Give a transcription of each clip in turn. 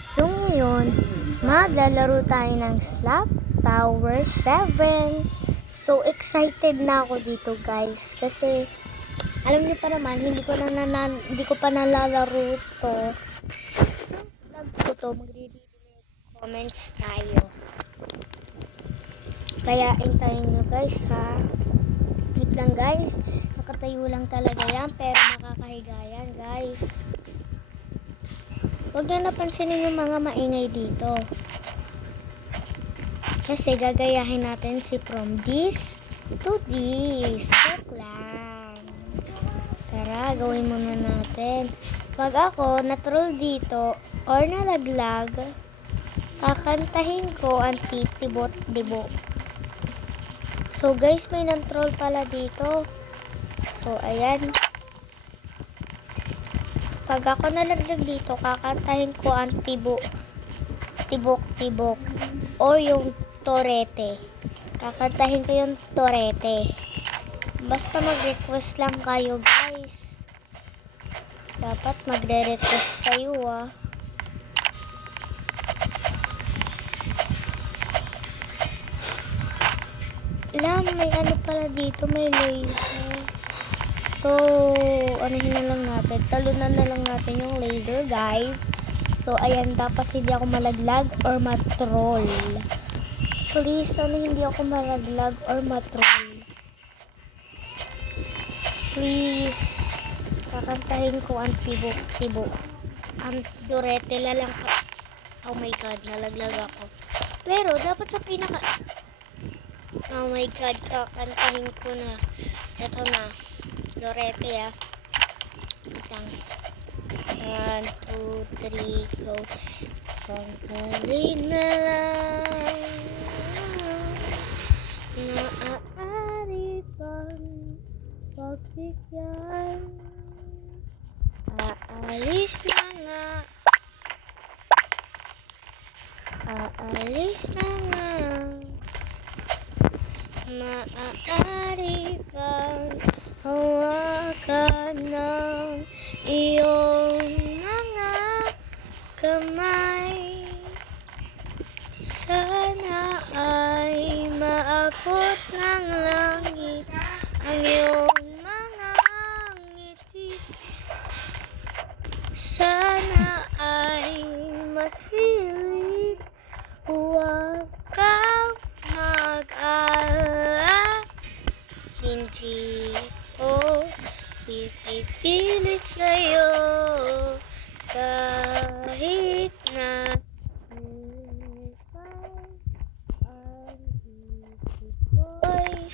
So ngayon, maglalaro tayo ng Slap Tower 7. So excited na ako dito guys kasi alam niyo pa naman hindi ko pa nalalaro to. Vlog ko to, magre-read comments tayo. Kaya hintayin nyo guys ha. Wait lang guys, nakatayo lang talaga yan pero makakahiga yan guys. Huwag na napansinin yung mga maingay dito. Kasi gagayahin natin si from this to this. Joke lang. Tara, gawin muna natin. Pag ako na-troll dito or nalaglag, kakantahin ko ang titibot-dibo. So guys, may na-troll pala dito. So ayan. Pag ako nalaglag dito, kakantahin ko ang tibok-tibok o yung torete. Kakantahin ko yung torete. Basta mag-request lang kayo guys. Dapat magre-request kayo may ano pala dito, may laser. So, anuhin na lang natin. Talunan na lang natin yung laser, guys. So, ayan, dapat hindi ako malaglag or matroll. Please, hindi ako malaglag or matroll. Please, kakantahin ko ang tibok-tibok. Ang durete lang. Oh my God, nalaglag ako. Pero, dapat sa pinaka... Oh my God, kakantahin ko na. Ito na. Dorete Itang 1, 2, 3, go. Sandali na lang maaari bang pagbigyan. Aalis na nga maaari bang hawakan ng iyong mga kamay. Sana ay maabot ng langit ang iyong mga ngiti. Sana ay masilip, huwag kang mag-alala. Hindi ko ipipilit sa'yo kahit na minsan ang isip ko'y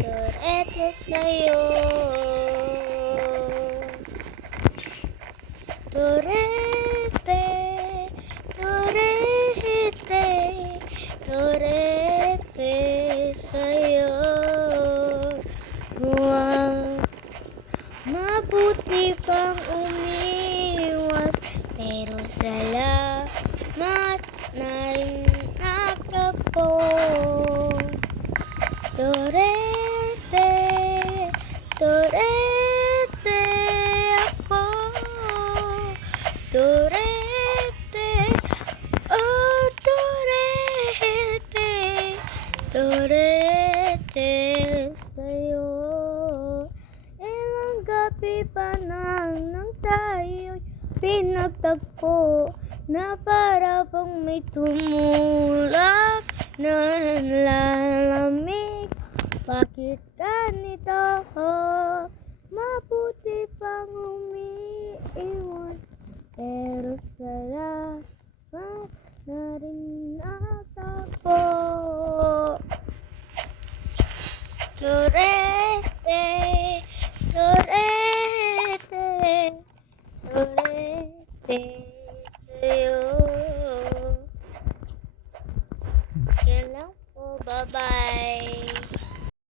torete sa'yo. Torete, torete, torete sa'yo. Mabuti pang umiwas, pero salamat na nakapo. Torete, torete ako. Torete, oh torete, torete sa'yo. Gabi pa nang tayo'y pinagtagpo na para bang may tumulak na lalamig. Bakit ganito? Mabuti pang umiiwan, pero salamat na rin ako. Torete, torete, torete.